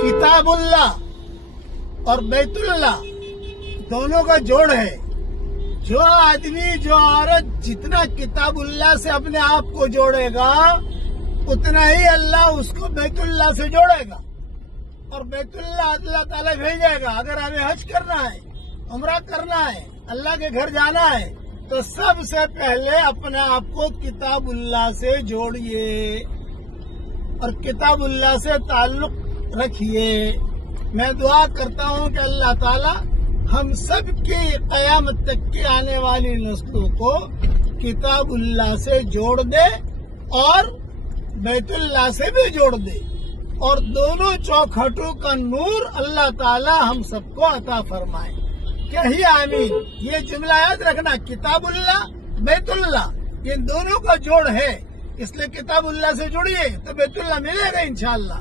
किताबुल्ला और बैतुल्ला दोनों का जोड़ है। जो आदमी जो औरत जितना किताबुल्ला से अपने आप को जोड़ेगा उतना ही अल्लाह उसको बैतुल्ला से जोड़ेगा और बैतुल्ला अल्लाह ताला भेजेगा। अगर हमें हज करना है, उम्रा करना है, अल्लाह के घर जाना है तो सबसे पहले अपने आप को किताबुल्ला से जोड़िए और किताबुल्ला से ताल्लुक रखिए। मैं दुआ करता हूँ कि अल्लाह ताला हम सब की क़यामत तक की आने वाली नस्लों को किताबुल्लाह से जोड़ दे और बैतुल्लाह से भी जोड़ दे और दोनों चौखटों का नूर अल्लाह ताला हम सबको अता फरमाए। कहिए आमीन। ये जुमला याद रखना, किताबुल्लाह बैतुल्लाह ये दोनों का जोड़ है, इसलिए किताबुल्लाह से जुड़िए तो बैतुल्लाह मिलेगा इंशाअल्लाह।